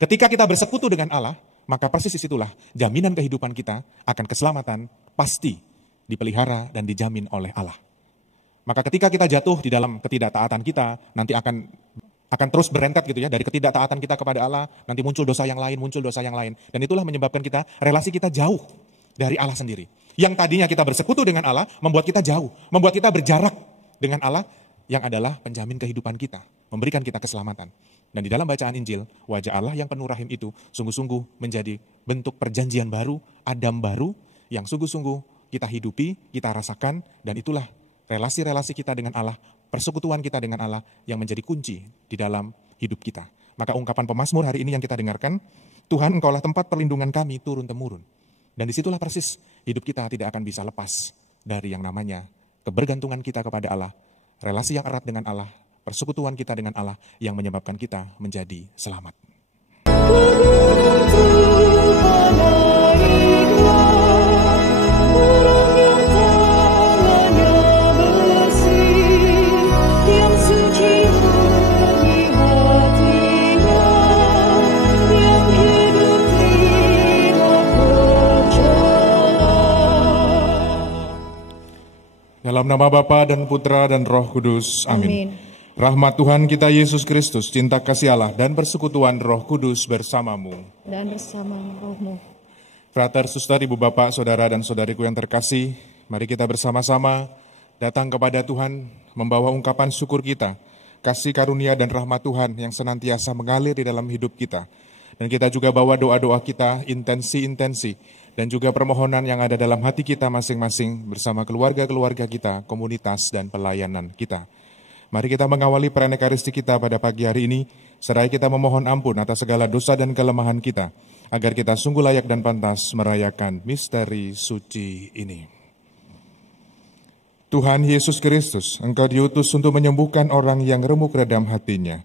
Ketika kita bersekutu dengan Allah, maka persis disitulah jaminan kehidupan kita akan keselamatan pasti dipelihara dan dijamin oleh Allah. Maka ketika kita jatuh di dalam ketidaktaatan kita, nanti akan terus berentet gitu ya, dari ketidaktaatan kita kepada Allah, nanti muncul dosa yang lain, dan itulah menyebabkan relasi kita jauh dari Allah sendiri. Yang tadinya kita bersekutu dengan Allah, membuat kita jauh, membuat kita berjarak dengan Allah, yang adalah penjamin kehidupan kita, memberikan kita keselamatan. Dan di dalam bacaan Injil, wajah Allah yang penuh rahim itu sungguh-sungguh menjadi bentuk perjanjian baru, Adam baru, yang sungguh-sungguh kita hidupi, kita rasakan, dan itulah relasi-relasi kita dengan Allah, persekutuan kita dengan Allah yang menjadi kunci di dalam hidup kita. Maka ungkapan pemazmur hari ini yang kita dengarkan, Tuhan Engkaulah tempat perlindungan kami turun-temurun. Dan disitulah persis hidup kita tidak akan bisa lepas dari yang namanya kebergantungan kita kepada Allah, relasi yang erat dengan Allah, persekutuan kita dengan Allah yang menyebabkan kita menjadi selamat. Dalam nama Bapa dan Putra dan Roh Kudus. Amin. Rahmat Tuhan kita Yesus Kristus, cinta kasih Allah, dan persekutuan Roh Kudus bersamamu. Dan bersama rohmu. Frater, suster, ibu bapak, saudara dan saudariku yang terkasih, mari kita bersama-sama datang kepada Tuhan, membawa ungkapan syukur kita, kasih karunia dan rahmat Tuhan yang senantiasa mengalir di dalam hidup kita. Dan kita juga bawa doa-doa kita, intensi-intensi, dan juga permohonan yang ada dalam hati kita masing-masing bersama keluarga-keluarga kita, komunitas dan pelayanan kita. Mari kita mengawali perayaan Ekaristi kita pada pagi hari ini, seraya kita memohon ampun atas segala dosa dan kelemahan kita, agar kita sungguh layak dan pantas merayakan misteri suci ini. Tuhan Yesus Kristus, Engkau diutus untuk menyembuhkan orang yang remuk redam hatinya.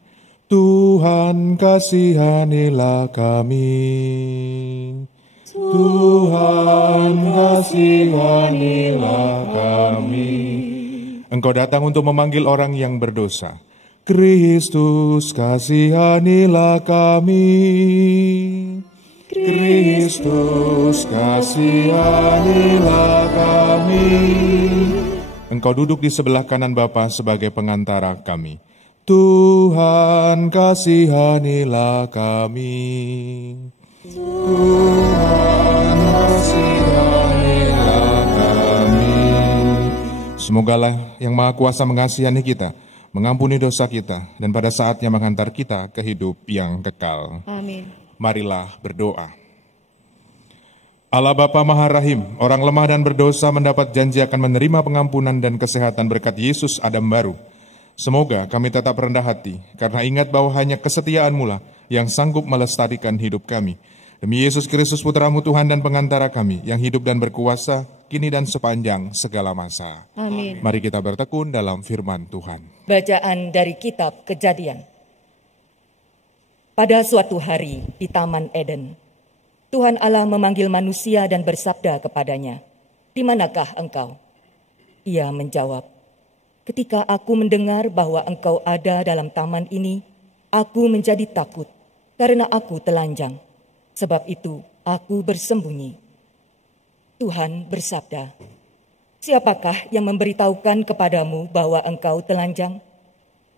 Tuhan kasihanilah kami. Tuhan kasihanilah kami. Engkau datang untuk memanggil orang yang berdosa. Kristus kasihanilah kami. Kristus kasihanilah kami. Engkau duduk di sebelah kanan Bapa sebagai pengantara kami. Tuhan kasihanilah kami. Tuhan kasihanilah kami. Semogalah yang Maha Kuasa mengasihani kita, mengampuni dosa kita, dan pada saatnya menghantar kita ke hidup yang kekal. Amin. Marilah berdoa. Allah Bapa Maha Rahim, orang lemah dan berdosa mendapat janji akan menerima pengampunan dan kesehatan berkat Yesus Adam baru. Semoga kami tetap rendah hati, karena ingat bahwa hanya kesetiaan-Mu lah yang sanggup melestarikan hidup kami. Demi Yesus Kristus Putra-Mu Tuhan dan pengantara kami, yang hidup dan berkuasa, kini dan sepanjang segala masa. Amin. Mari kita bertekun dalam firman Tuhan. Bacaan dari kitab Kejadian. Pada suatu hari di Taman Eden, Tuhan Allah memanggil manusia dan bersabda kepadanya, "Di manakah engkau?" Ia menjawab, "Ketika aku mendengar bahwa engkau ada dalam taman ini, aku menjadi takut karena aku telanjang. Sebab itu aku bersembunyi." Tuhan bersabda, "Siapakah yang memberitahukan kepadamu bahwa engkau telanjang?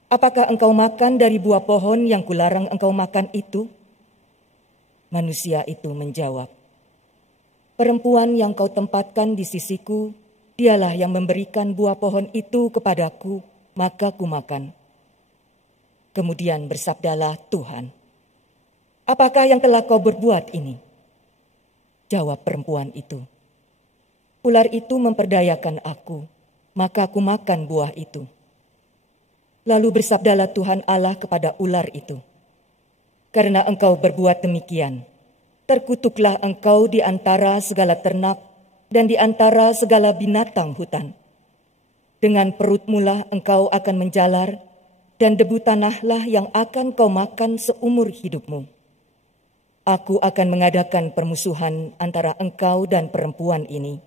Apakah engkau makan dari buah pohon yang kularang engkau makan itu?" Manusia itu menjawab, "Perempuan yang kau tempatkan di sisiku, dialah yang memberikan buah pohon itu kepadaku, maka kumakan." Kemudian bersabdalah Tuhan, "Apakah yang telah kau berbuat ini?" Jawab perempuan itu, "Ular itu memperdayakan aku, maka aku makan buah itu." Lalu bersabdalah Tuhan Allah kepada ular itu, "Karena engkau berbuat demikian, terkutuklah engkau di antara segala ternak dan di antara segala binatang hutan. Dengan perutmulah engkau akan menjalar, dan debu tanahlah yang akan kau makan seumur hidupmu. Aku akan mengadakan permusuhan antara engkau dan perempuan ini,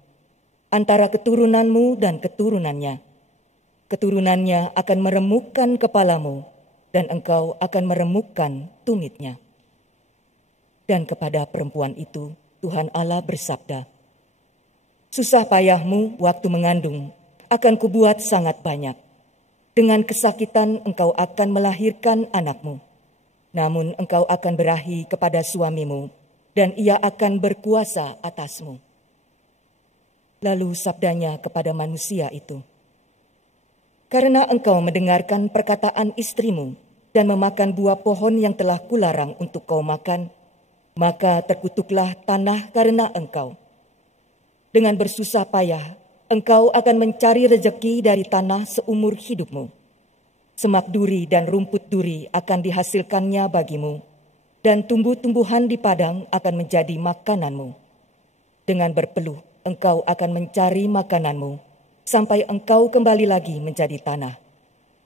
antara keturunanmu dan keturunannya. Keturunannya akan meremukkan kepalamu, dan engkau akan meremukkan tumitnya." Dan kepada perempuan itu Tuhan Allah bersabda, "Susah payahmu waktu mengandung akan kubuat sangat banyak. Dengan kesakitan engkau akan melahirkan anakmu. Namun engkau akan berahi kepada suamimu, dan ia akan berkuasa atasmu." Lalu sabdanya kepada manusia itu, "Karena engkau mendengarkan perkataan istrimu dan memakan buah pohon yang telah kularang untuk kau makan, maka terkutuklah tanah karena engkau. Dengan bersusah payah, engkau akan mencari rejeki dari tanah seumur hidupmu. Semak duri dan rumput duri akan dihasilkannya bagimu, dan tumbuh-tumbuhan di padang akan menjadi makananmu. Dengan berpeluh, engkau akan mencari makananmu, sampai engkau kembali lagi menjadi tanah.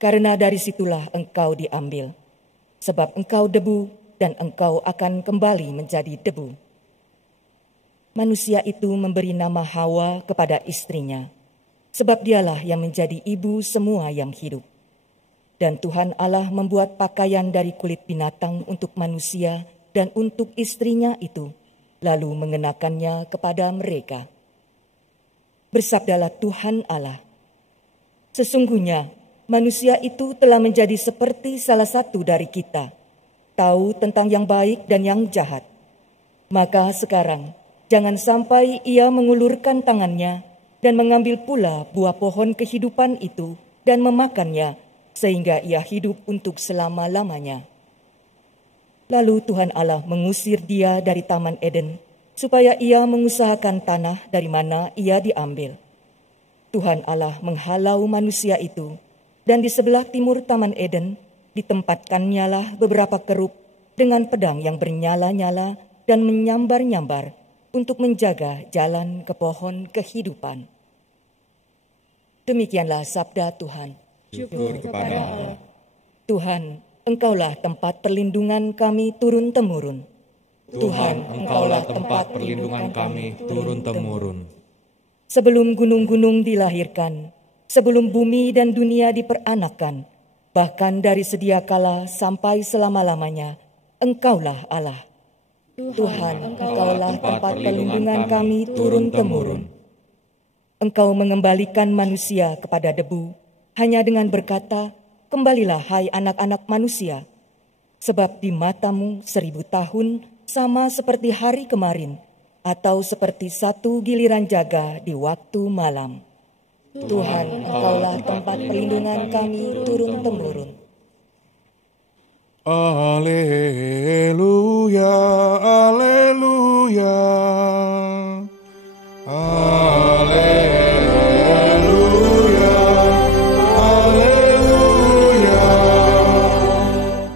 Karena dari situlah engkau diambil, sebab engkau debu, dan engkau akan kembali menjadi debu." Manusia itu memberi nama Hawa kepada istrinya, sebab dialah yang menjadi ibu semua yang hidup. Dan Tuhan Allah membuat pakaian dari kulit binatang untuk manusia dan untuk istrinya itu, lalu mengenakannya kepada mereka. Bersabdalah Tuhan Allah, "Sesungguhnya manusia itu telah menjadi seperti salah satu dari kita, tahu tentang yang baik dan yang jahat. Maka sekarang jangan sampai ia mengulurkan tangannya dan mengambil pula buah pohon kehidupan itu dan memakannya, sehingga ia hidup untuk selama-lamanya." Lalu Tuhan Allah mengusir dia dari Taman Eden, supaya ia mengusahakan tanah dari mana ia diambil. Tuhan Allah menghalau manusia itu, dan di sebelah timur Taman Eden ditempatkannya lah beberapa kerub dengan pedang yang bernyala-nyala dan menyambar-nyambar untuk menjaga jalan ke pohon kehidupan. Demikianlah sabda Tuhan. Syukur kepada Allah. Tuhan, Engkaulah tempat perlindungan kami turun-temurun. Tuhan, Engkaulah tempat perlindungan kami turun-temurun. Sebelum gunung-gunung dilahirkan, sebelum bumi dan dunia diperanakkan, bahkan dari sedia kala sampai selama-lamanya, Engkaulah Allah. Tuhan, Engkaulah tempat perlindungan kami turun-temurun. Engkau mengembalikan manusia kepada debu, hanya dengan berkata, "Kembalilah hai anak-anak manusia." Sebab di matamu 1000 tahun sama seperti hari kemarin, atau seperti satu giliran jaga di waktu malam. Tuhan, Engkaulah tempat perlindungan kami turun-temurun. Alleluia, alleluia, alleluia, alleluia.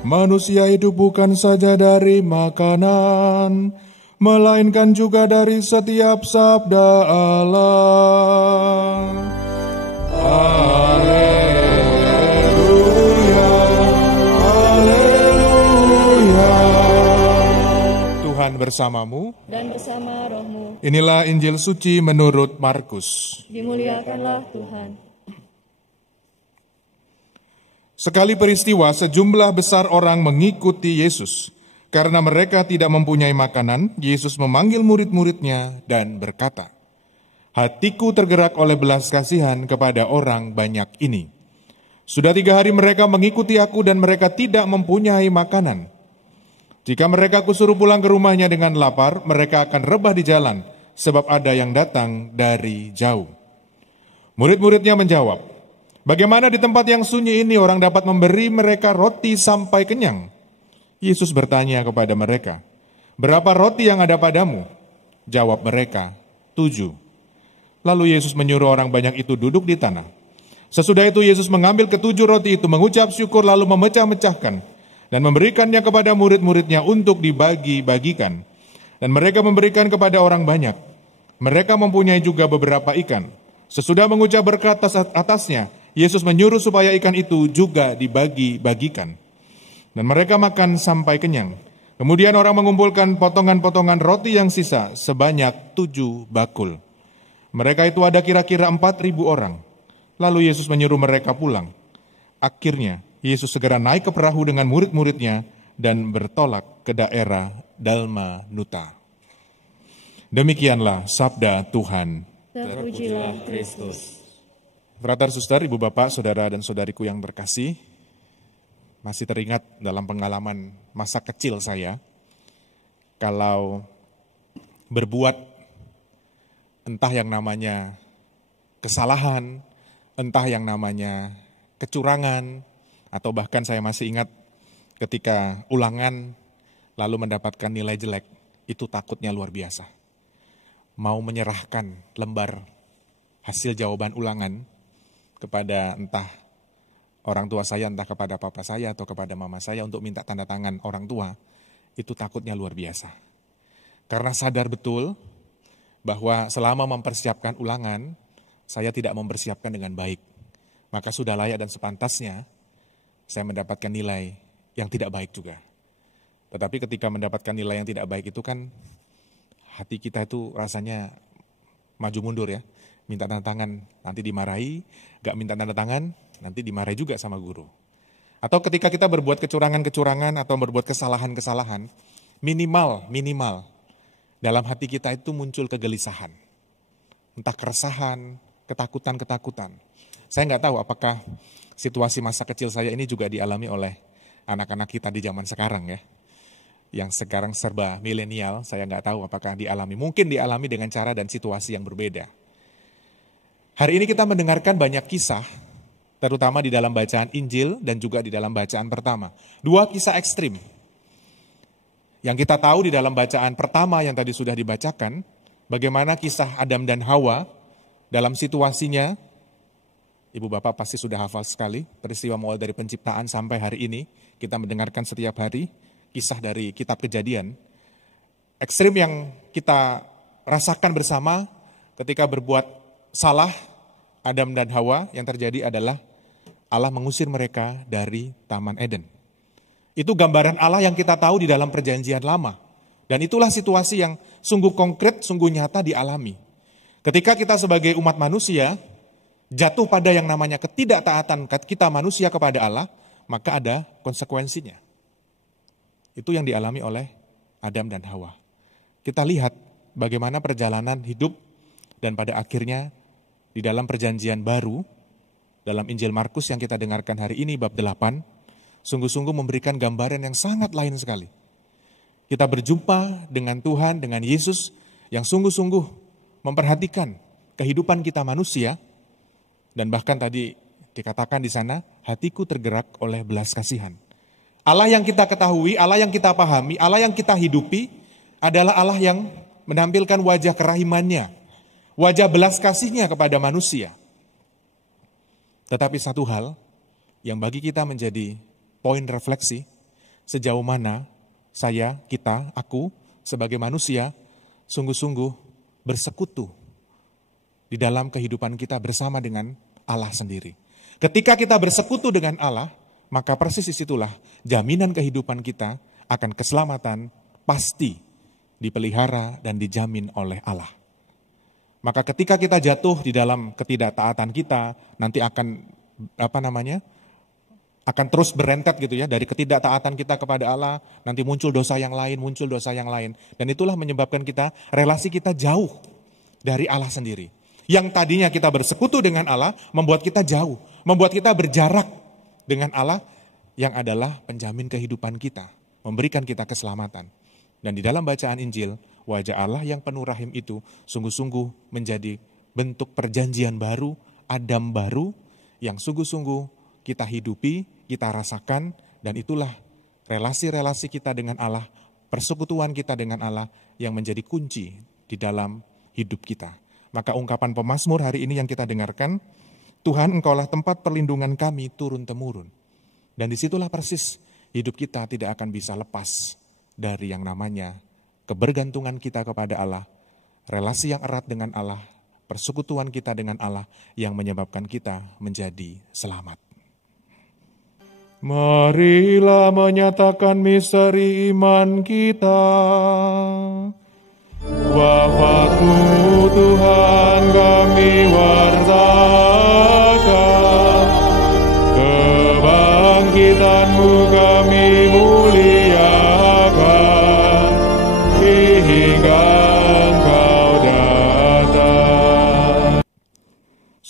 Manusia hidup bukan saja dari makanan, melainkan juga dari setiap sabda Allah. Alleluia, alleluia. Tuhan bersamamu Dan bersama rohmu, Inilah Injil suci menurut Markus. dimuliakanlah Tuhan. Sekali peristiwa sejumlah besar orang mengikuti Yesus. Karena mereka tidak mempunyai makanan, Yesus memanggil murid-muridnya dan berkata, "Hatiku tergerak oleh belas kasihan kepada orang banyak ini. Sudah 3 hari mereka mengikuti aku dan mereka tidak mempunyai makanan. Jika mereka kusuruh pulang ke rumahnya dengan lapar, mereka akan rebah di jalan, sebab ada yang datang dari jauh." Murid-muridnya menjawab, "Bagaimana di tempat yang sunyi ini orang dapat memberi mereka roti sampai kenyang?" Yesus bertanya kepada mereka, "Berapa roti yang ada padamu?" Jawab mereka, 7. Lalu Yesus menyuruh orang banyak itu duduk di tanah. Sesudah itu Yesus mengambil ke-7 roti itu, mengucap syukur lalu memecah-mecahkan dan memberikannya kepada murid-muridnya untuk dibagi-bagikan. Dan mereka memberikan kepada orang banyak. Mereka mempunyai juga beberapa ikan. Sesudah mengucap berkat atasnya, Yesus menyuruh supaya ikan itu juga dibagi-bagikan. Dan mereka makan sampai kenyang. Kemudian orang mengumpulkan potongan-potongan roti yang sisa sebanyak 7 bakul. Mereka itu ada kira-kira 4.000 orang. Lalu Yesus menyuruh mereka pulang. Akhirnya Yesus segera naik ke perahu dengan murid-muridnya dan bertolak ke daerah Dalmanuta. Demikianlah sabda Tuhan. Terpujilah Kristus. Frater, suster, ibu bapak, saudara dan saudariku yang berkasih, masih teringat dalam pengalaman masa kecil saya, kalau berbuat entah yang namanya kesalahan, entah yang namanya kecurangan, atau bahkan saya masih ingat ketika ulangan lalu mendapatkan nilai jelek, itu takutnya luar biasa. Mau menyerahkan lembar hasil jawaban ulangan kepada entah orang tua saya, entah kepada papa saya atau kepada mama saya untuk minta tanda tangan orang tua, itu takutnya luar biasa. Karena sadar betul bahwa selama mempersiapkan ulangan, saya tidak mempersiapkan dengan baik. Maka sudah layak dan sepantasnya saya mendapatkan nilai yang tidak baik juga. Tetapi ketika mendapatkan nilai yang tidak baik itu kan hati kita itu rasanya maju mundur ya. Minta tanda tangan, nanti dimarahi. Gak minta tanda tangan, nanti dimarahi juga sama guru. Atau ketika kita berbuat kecurangan-kecurangan atau berbuat kesalahan-kesalahan, minimal dalam hati kita itu muncul kegelisahan. Entah keresahan, ketakutan-ketakutan. Saya nggak tahu apakah situasi masa kecil saya ini juga dialami oleh anak-anak kita di zaman sekarang ya. Yang sekarang serba milenial, saya nggak tahu apakah dialami. Mungkin dialami dengan cara dan situasi yang berbeda. Hari ini kita mendengarkan banyak kisah, terutama di dalam bacaan Injil dan juga di dalam bacaan pertama. Dua kisah ekstrim. Yang kita tahu di dalam bacaan pertama yang tadi sudah dibacakan, bagaimana kisah Adam dan Hawa dalam situasinya, ibu bapak pasti sudah hafal sekali, peristiwa mulai dari penciptaan sampai hari ini, kita mendengarkan setiap hari, kisah dari kitab Kejadian. Ekstrim yang kita rasakan bersama ketika berbuat salah, Adam dan Hawa, yang terjadi adalah Allah mengusir mereka dari Taman Eden. Itu gambaran Allah yang kita tahu di dalam perjanjian lama. Dan itulah situasi yang sungguh konkret, sungguh nyata dialami. Ketika kita sebagai umat manusia jatuh pada yang namanya ketidaktaatan kita manusia kepada Allah, maka ada konsekuensinya. Itu yang dialami oleh Adam dan Hawa. Kita lihat bagaimana perjalanan hidup dan pada akhirnya di dalam perjanjian baru, dalam Injil Markus yang kita dengarkan hari ini bab 8, sungguh-sungguh memberikan gambaran yang sangat lain sekali. Kita berjumpa dengan Tuhan, dengan Yesus yang sungguh-sungguh memperhatikan kehidupan kita manusia, dan bahkan tadi dikatakan di sana, hatiku tergerak oleh belas kasihan. Allah yang kita ketahui, Allah yang kita pahami, Allah yang kita hidupi adalah Allah yang menampilkan wajah kerahimannya, wajah belas kasihnya kepada manusia. Tetapi satu hal yang bagi kita menjadi poin refleksi, sejauh mana saya, kita, aku sebagai manusia sungguh-sungguh bersekutu di dalam kehidupan kita bersama dengan Allah sendiri. Ketika kita bersekutu dengan Allah, maka persis disitulah jaminan kehidupan kita akan keselamatan pasti dipelihara dan dijamin oleh Allah. Maka ketika kita jatuh di dalam ketidaktaatan kita, nanti akan akan terus berentet gitu ya, dari ketidaktaatan kita kepada Allah, nanti muncul dosa yang lain, dan itulah menyebabkan relasi kita jauh dari Allah sendiri. Yang tadinya kita bersekutu dengan Allah, membuat kita jauh, membuat kita berjarak dengan Allah yang adalah penjamin kehidupan kita, memberikan kita keselamatan. Dan di dalam bacaan Injil, wajah Allah yang penuh rahim itu sungguh-sungguh menjadi bentuk perjanjian baru, Adam baru, yang sungguh-sungguh kita hidupi, kita rasakan, dan itulah relasi-relasi kita dengan Allah, persekutuan kita dengan Allah yang menjadi kunci di dalam hidup kita. Maka ungkapan pemazmur hari ini yang kita dengarkan, Tuhan Engkaulah tempat perlindungan kami turun-temurun. Dan disitulah persis hidup kita tidak akan bisa lepas dari yang namanya kebergantungan kita kepada Allah, relasi yang erat dengan Allah, persekutuan kita dengan Allah yang menyebabkan kita menjadi selamat. Marilah menyatakan misteri iman kita. Wafatmu Tuhan kami wartakan, kebangkitanmu kami muliakan.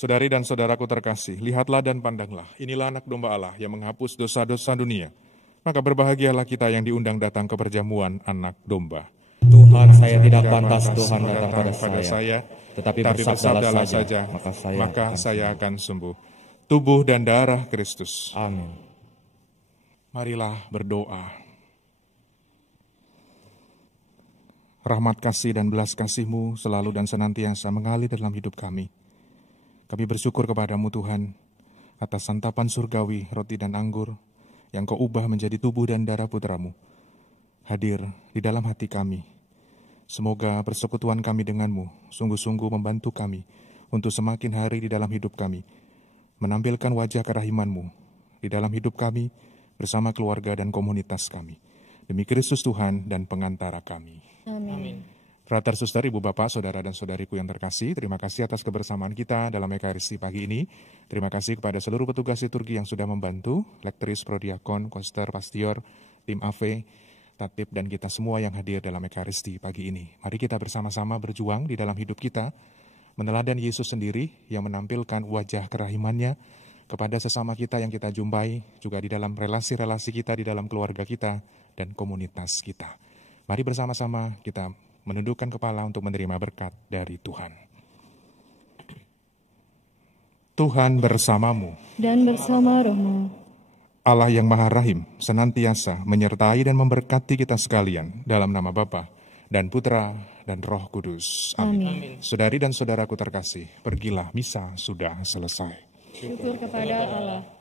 Saudari dan saudaraku terkasih, lihatlah dan pandanglah, inilah anak domba Allah yang menghapus dosa-dosa dunia. Maka berbahagialah kita yang diundang datang ke perjamuan anak domba. Tuhan, saya tidak pantas Tuhan datang pada saya, tetapi bersabdalah bersabdalah saja, maka saya akan sembuh. Tubuh dan darah Kristus. Amin. Marilah berdoa. Rahmat kasih dan belas kasih-Mu selalu dan senantiasa mengalir dalam hidup kami. Kami bersyukur kepadamu Tuhan, atas santapan surgawi, roti dan anggur, yang Kau ubah menjadi tubuh dan darah putra-Mu, hadir di dalam hati kami. Semoga persekutuan kami denganmu sungguh-sungguh membantu kami untuk semakin hari di dalam hidup kami, menampilkan wajah kerahiman-Mu di dalam hidup kami bersama keluarga dan komunitas kami. Demi Kristus Tuhan dan pengantara kami. Amin. Frater, suster, ibu, bapak, saudara dan saudariku yang terkasih, terima kasih atas kebersamaan kita dalam Ekaristi pagi ini. Terima kasih kepada seluruh petugas liturgi yang sudah membantu, lektris, prodiakon, koster, pastior, tim AV, tatib, dan kita semua yang hadir dalam Ekaristi pagi ini. Mari kita bersama-sama berjuang di dalam hidup kita, meneladan Yesus sendiri yang menampilkan wajah kerahimannya kepada sesama kita yang kita jumpai, juga di dalam relasi-relasi kita, di dalam keluarga kita, dan komunitas kita. Mari bersama-sama kita menundukkan kepala untuk menerima berkat dari Tuhan. Tuhan bersamamu. Dan bersama rohmu. Allah yang Maha Rahim senantiasa menyertai dan memberkati kita sekalian dalam nama Bapa dan Putra dan Roh Kudus. Amin. Saudari dan saudaraku terkasih, pergilah, misa sudah selesai. Syukur kepada Allah.